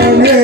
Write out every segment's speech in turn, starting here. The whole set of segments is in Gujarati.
Hare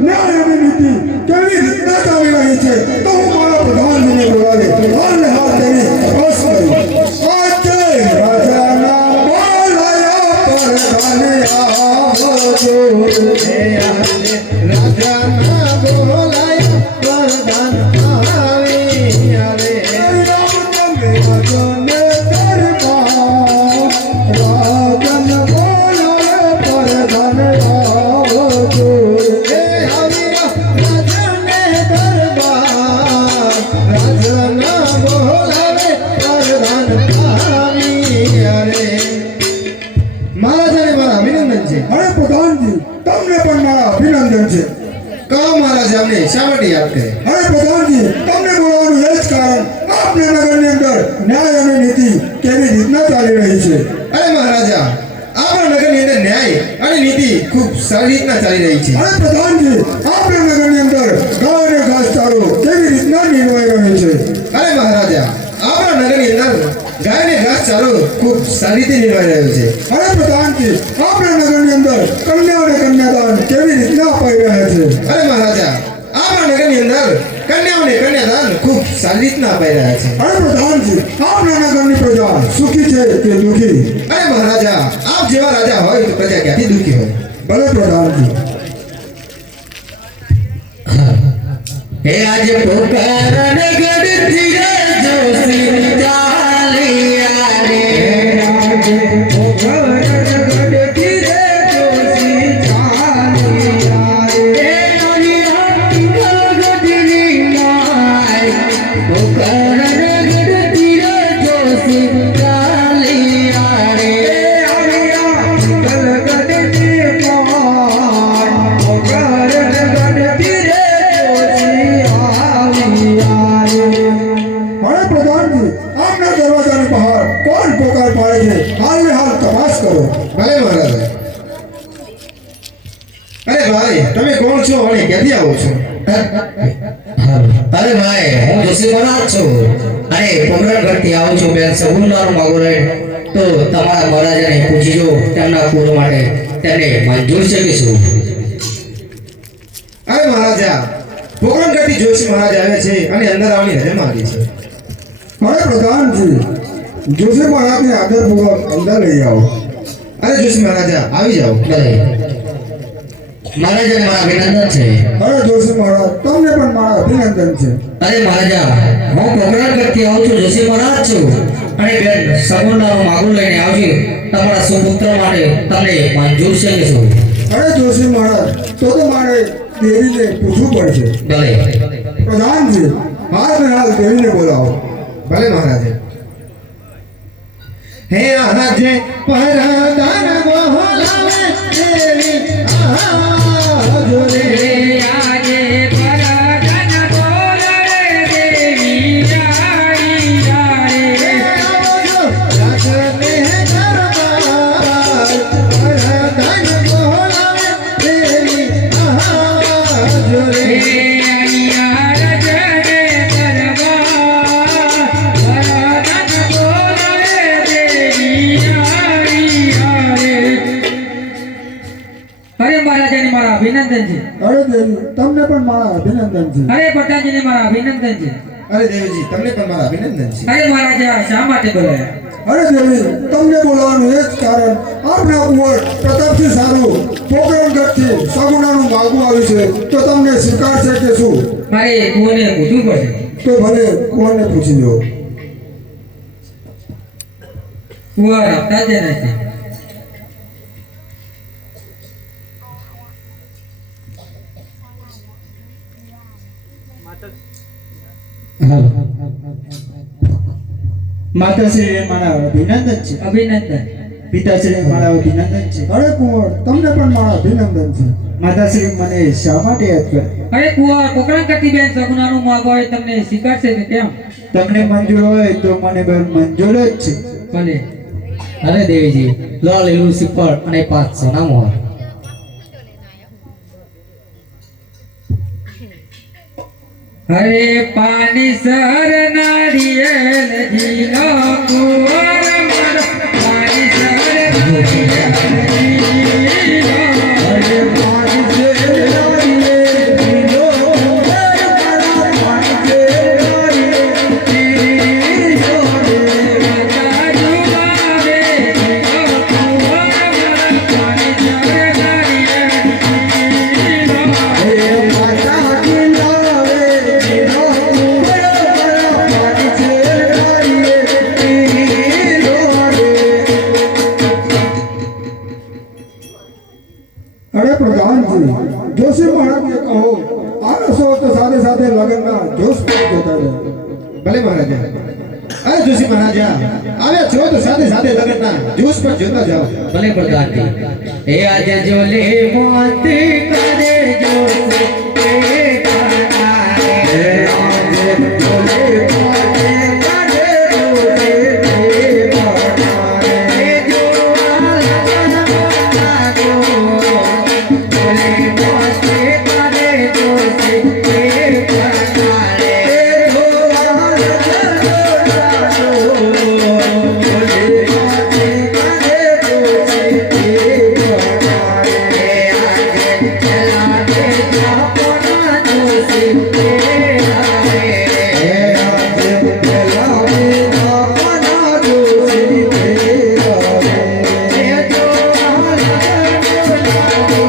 ન્યાય અને નીતિ કેવી રીતના ચાલી રહી છે તો હું મારા પ્રધાનજીને બોલાવે હાલને હાલ તેની તપાસ કરી આજે રાજાના બોલાયા પરધાને આવજો રાજાના બોલાયા પરધાન આવી આવે તમે રાજને રાજન બોલાવે પરધાને આવજો અરે પ્રધાનજી તમને પણ મારા અભિનંદન છે કહો મહારાજ અમને શા માટે યાદ કરે અરે પ્રધાનજી તમને બોલાવવાનું એ જ કારણ આપને નગરની અંદર ન્યાય અને નીતિ કેવી રીતના ચાલી રહી છે અરે મહારાજા આપણા નગરની અંદર ન્યાય અને નીતિ ખૂબ સારી રીતના ચાલી રહી છે અરે પ્રધાનજી આપણા નગરની અંદર ગાય અને ઘાસચારો કેવી રીતના નિર્વાહી રહે છે અરે મહારાજા આપણા નગરની અંદર ગાય ને ઘાસચારો ખૂબ સારી રીતે નિર્વાહી રહ્યો છે અરે પ્રધાનજી આપણા નગરની અંદર કન્યા અને કન્યાદાન કેવી રીતના અપાઈ રહ્યા છે અરે મહારાજા આપણા નગરની અંદર કન્યાઓને કન્યાદાન ખૂબ સારી રીતના અપાઈ રહ્યા છે અરે પ્રધાનજી આપણા નગરની પ્રજા સુખી છે કે દુઃખી અરે મહારાજા આપ જેવા રાજા હોય તો પ્રજા ક્યાંથી દુઃખી હોય ભલે પ્રધાનજી હે આજે પોકાર નગરથી જોશી ચાલિયા રે આજે પોકાર નગરથી જોશી ચાલિયા રે હે આવી ગઢની માય પોકાર નગરથી જોશી ચાલિયા રે કોણ પોકાર પાડે છે હાલને હાલ તપાસ કરો ભલે મહારાજા અરે ભાઈ તમે કોણ છો અને ક્યાંથી આવો છો અરે ભાઈ હું જોશી મહારાજ છું અને પોકરણગઢથી આવું છું બેન સગુનાનું માગું રહે તો તમારા મહારાજાને પૂછીજો તેમના કુળ માટે તેને મંજૂર છે કે શું અરે મહારાજા પોકરણગઢથી જોશી મહારાજ આવે છે અને અંદર આવવાની રજા માંગી છે અરે પ્રધાનજી જોશી મહારાજને આદરપૂર્વક અંદર લઈ આવો અરે જોશી મહારાજા આવી જાઓ ભલે મહારાજાને મારા અભિનંદન છે અરે જોશી મહારાજ તમને પણ મારા અભિનંદન છે અરે મહારાજા હું પોકરણગઢથી આવું છું જોશી મહારાજ છું અને બેન સગુનાનું માગું લઈને આવજો તમારા સુપુત્ર માટે તમને મંજૂર છે કે શું અરે જોશી મહારાજ તો મારે દેવીને પૂછવું પડશે ભલે પ્રધાનજી હાલને હાલ દેવીને બોલાવો ભલે મહારાજા હે આજે પરદાન બોલાવે દેવી આજો રે આજે પરદાન બોલાવે દેવી આઈ રે આવજો રાજને દરબાર પરદાન બોલાવે દેવી આજો રે અભિનંદન છે અરે દેવી તમને પણ મારા અભિનંદન છે અરે પટાજીને મારા અભિનંદન છે અરે દેવજી તમને પણ મારા અભિનંદન છે અરે મહારાજા શા માટે બોલાયા અરે દેવી તમને બોલાવવાનું એ જ કારણ આપના કુંવર પ્રતાપથી સારું પોકરણગઢથી સગુનાનું માગું આવ્યું છે તો તમને સ્વીકાર છે કે શું મારે કુંવરને પૂછવું પડશે તો ભલે કુંવરને પૂછી લો કુંવર આપતા જ નથી માતાશ્રી મારા અભિનંદન છે અભિનંદન પિતાશ્રી મારા અભિનંદન છે અરે કુંવર તમને પણ મારા અભિનંદન છે માતાશ્રી મને શા માટે યાદ કરે અરે કુંવર પોકરણગઢથી બેન સગુનાનું માગો હોય તમને સ્વીકારશે કે કેમ તમને મંજૂર હોય તો મને બેન મંજૂર જ છે ભલે અરે દેવીજી લાલ લીલું શ્રીફળ અને 5 સોના મોહર હરે પાણી સર નારિયેલ જીલો કુંવર મારો પાણી સર નારિયેલ જીલો અરે પાણી સર નારિયેલ મહારાજને કહો આળસો તો સાથે સાથે લગ્નના જોશ પણ જોતા જાય. ભલે મહારાજા. અરે જોશી મહારાજા, આવ્યા છો તો સાથે સાથે લગ્નના જોશ પણ જોતા જાઓ. ભલે પ્રધાનજી. એ આજે જોલે મોત કરે જોશ એ કરનારે. હે આજે બોલે માતે કાઢે જોશે તે કરનારે. એ જો આ લગન મોતા જો, જોલે મોત કરે જોશ એ કરનારે. હો આલ જગો બોલે માતે કાઢે જોશે તે કરનારે. એ આજે ચલા દે જાપના જોશ એ હે કરે. આજે પેલા બેના પના જોશે તે કરે. એ જો આ લગન મોતા જો,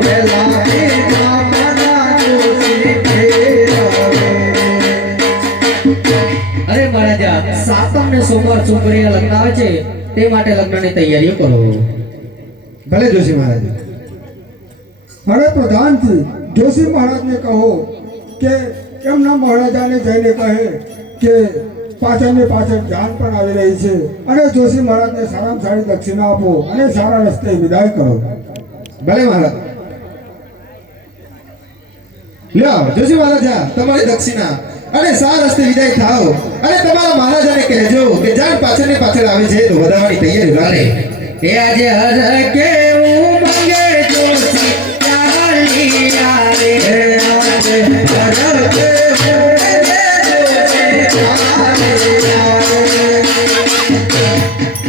ચલા દે જાપના જોશ એ કરે. અરે મહારાજા, સાતમ ને સોમવાર છોકરીને લગ્ન આવે છે, તે માટે લગ્નની તૈયારીઓ કરો. ભલે જોશી મહારાજા. હવે પ્રધાનજી જોશી મહારાજને કહો કે એમના મહારાજાને જઈને કહે કે પાછળની પાછળ જાન પણ આવી રહી છે અને જોશી મહારાજને સારામાં સારી દક્ષિણા આપો અને સારા રસ્તે વિદાય કરો. ભલે મહારાજ. લ્યો જોશી મહારાજા, તમારી દક્ષિણા અને સારા રસ્તે વિદાય થાઓ અને તમારા મહારાજાને કહેજો કે જાન પાછળ ને પાછળ આવે છે તો વધારવાની તૈયારી અરે રાખે. એ આજે હર કેવું